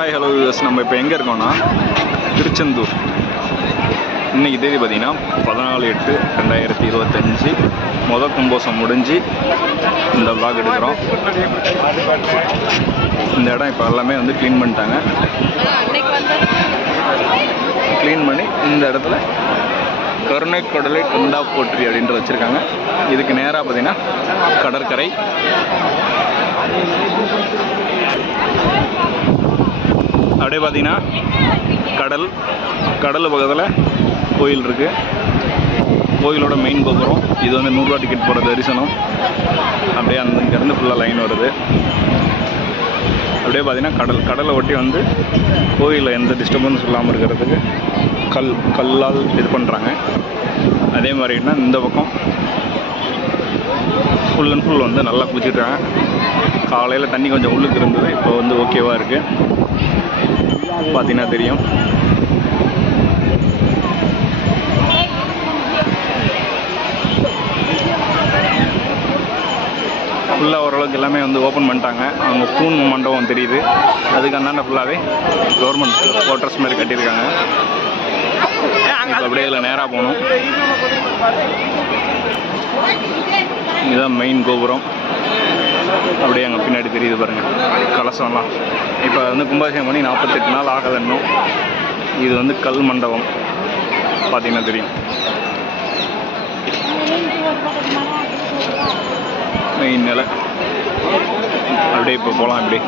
Hi hello US. நம்ம இப்போ எங்கே இருக்கோம்னா திருச்செந்தூர். இன்றைக்கி தேதி பார்த்திங்கன்னா 14/8/2025 மொதல் கும்போசம் முடிஞ்சு இந்த விளாக் எடுக்கிறோம். இந்த இடம் இப்போ எல்லாமே வந்து க்ளீன் பண்ணிட்டாங்க. க்ளீன் பண்ணி இந்த இடத்துல கருணை கடலை கண்டா போற்றி அப்படின்ட்டு வச்சுருக்காங்க. இதுக்கு நேராக பார்த்திங்கன்னா கடற்கரை. அப்படியே பார்த்தீங்கன்னா கடல் பக்கத்தில் கோயில் இருக்குது. கோயிலோட மெயின் கோபுரம் இது வந்து 100 ரூபா டிக்கெட் போகிற தரிசனம். அப்படியே இங்கேருந்து ஃபுல்லாக லைன் வருது. அப்படியே பார்த்தீங்கன்னா கடலை ஒட்டி வந்து கோயிலில் எந்த டிஸ்டர்பன்ஸ் இல்லாமல் இருக்கிறதுக்கு கல்லால் இது பண்ணுறாங்க. அதே மாதிரின்னா இந்த பக்கம் ஃபுல் அண்ட் ஃபுல் வந்து நல்லா குளிச்சுட்டாங்க. காலையில் தண்ணி கொஞ்சம் உள்ளுக்கு இருந்தது, இப்போ வந்து ஓகேவாக இருக்குது. பார்த்தீங்கன்னா தெரியும். ஃபுல்லாக ஓரளவுக்கு எல்லாமே வந்து ஓப்பன் பண்ணிட்டாங்க. அவங்க தூண் மண்டபம் தெரியுது, அதுக்கு அந்தாண்ட ஃபுல்லாகவே கவர்மெண்ட் குவார்ட்டர்ஸ் மாதிரி கட்டியிருக்காங்க. இப்போ அப்படியே இதில் நேராக போகணும். இதுதான் மெயின் கோபுரம். அப்படியே அங்கே பின்னாடி தெரியுது பாருங்கள் கலசம்லாம். இப்போ வந்து கும்பாபிஷேகம் பண்ணி 48 நாள் ஆகலை இன்னும். இது வந்து கல் மண்டபம் பார்த்தீங்கன்னா தெரியும். மெயின் நிலை. அப்படியே இப்போ போகலாம். இப்படி